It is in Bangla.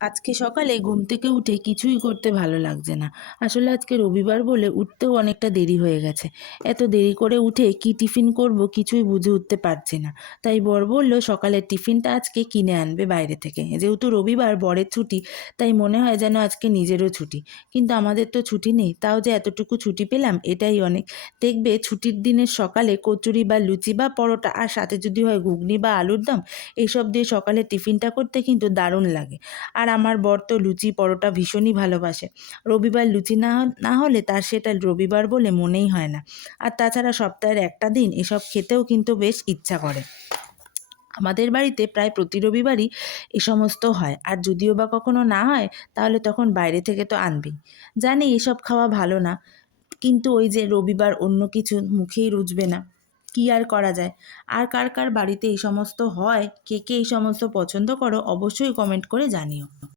আজকে সকালে ঘুম থেকে উঠে কিছুই করতে ভালো লাগছে না। আসলে আজকে রবিবার বলে উঠতেও অনেকটা দেরি হয়ে গেছে। এত দেরি করে উঠে কি টিফিন করব কিছুই বুঝে উঠতে পারছি না। তাই বর বলল সকালের টিফিনটা আজকে কিনে আনবে বাইরে থেকে। যেহেতু রবিবার বরের ছুটি, তাই মনে হয় যেন আজকে নিজেরও ছুটি। কিন্তু আমাদের তো ছুটি নেই, তাও যে এতটুকু ছুটি পেলাম এটাই অনেক। দেখবে ছুটির দিনের সকালে কচুরি বা লুচি বা পরোটা আর সাথে যদি হয় ঘুগনি বা আলুর দম, এইসব দিয়ে সকালে টিফিনটা করতে কিন্তু দারুণ লাগে। আর আমার বর তো লুচি পরোটা ভীষণই ভালোবাসে। রবিবার লুচি না হলে তার সেটা রবিবার বলে মনেই হয় না। আর তাছাড়া সপ্তাহের একটা দিন এসব খেতেও কিন্তু বেশ ইচ্ছা করে। আমাদের বাড়িতে প্রায় প্রতি রবিবারই এ সমস্ত হয়। আর যদিও বা কখনো না হয়, তাহলে তখন বাইরে থেকে তো আনবেই। জানি এসব খাওয়া ভালো না, কিন্তু ওই যে রবিবার অন্য কিছু মুখেই রুচবে না। কি আর করা যায়? আর কার কার বাড়িতে এই সমস্ত হয়, কে কে এই সমস্ত পছন্দ করো অবশ্যই কমেন্ট করে জানিও।